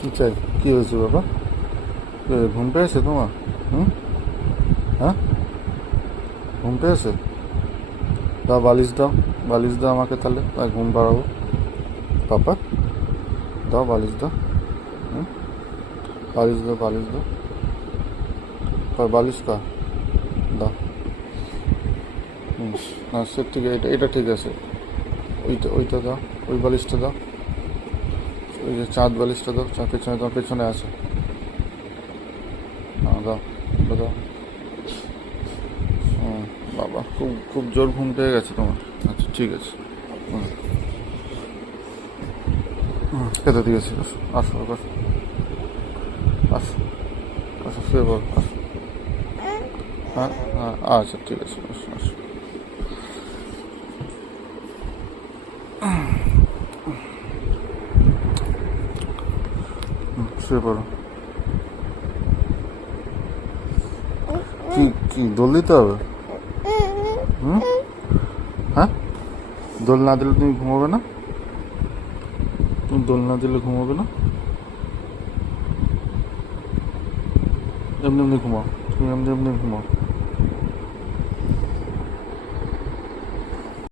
কি চাই? কি হয়েছে বাবা? ঘুম পেয়েছে তোমার? হুম? হ্যাঁ, ঘুম পেয়েছে? দাও বালিশ দাও, বালিশ দাও আমাকে, তাহলে তাই ঘুম পাড়াবো। পাপা, দাও বালিশ দাও। হুম, বালিশ দাও, বালিশ দাও। বালিশ কা দাও। হুম, না সে ঠিক, এটা এটা ঠিক আছে। ওইটা ওইটা দাও, ওই বালিশটা দাও। ওই যে চাঁদ বালিশটা দাও, পেছনে, তোমার পেছনে আছে। হ্যাঁ দাও, ওটা দাও। হুম, বাবা খুব খুব জোর ঘুম পেয়ে গেছে তোমার। আচ্ছা ঠিক আছে। হুম, খেতে দিয়েছি, আসো আসো আসো আসো, আসো শুয়ে পড়ো, আসো। হ্যাঁ হ্যাঁ, আচ্ছা ঠিক আছে, আসো আসো। শুয়ে পড়ো। কি কি দোল দিতে হবে? হুম, হ্যাঁ, দোল না দিলে তুমি ঘুমাবে না? তুমি দোল না দিলে ঘুমাবে না? এমনি এমনি ঘুমাও, তুমি এমনি এমনি ঘুমাও।